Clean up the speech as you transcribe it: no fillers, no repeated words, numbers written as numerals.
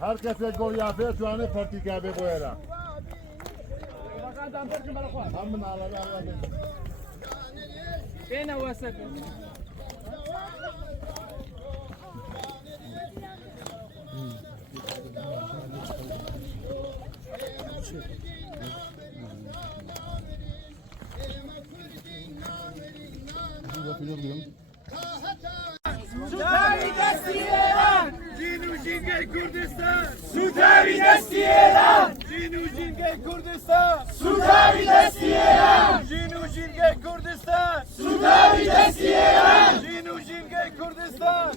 Herkese gol yapıyor şu an parti abi bu era. Hamın ağladı. Pena WhatsApp. Kurdistan! Sudavi destiyelan! Jinu Jingay Kurdistan! Sudavi destiyelan! Jinu Jingay Kurdistan! Sudavi destiyelan! Jinu Jingay Kurdistan!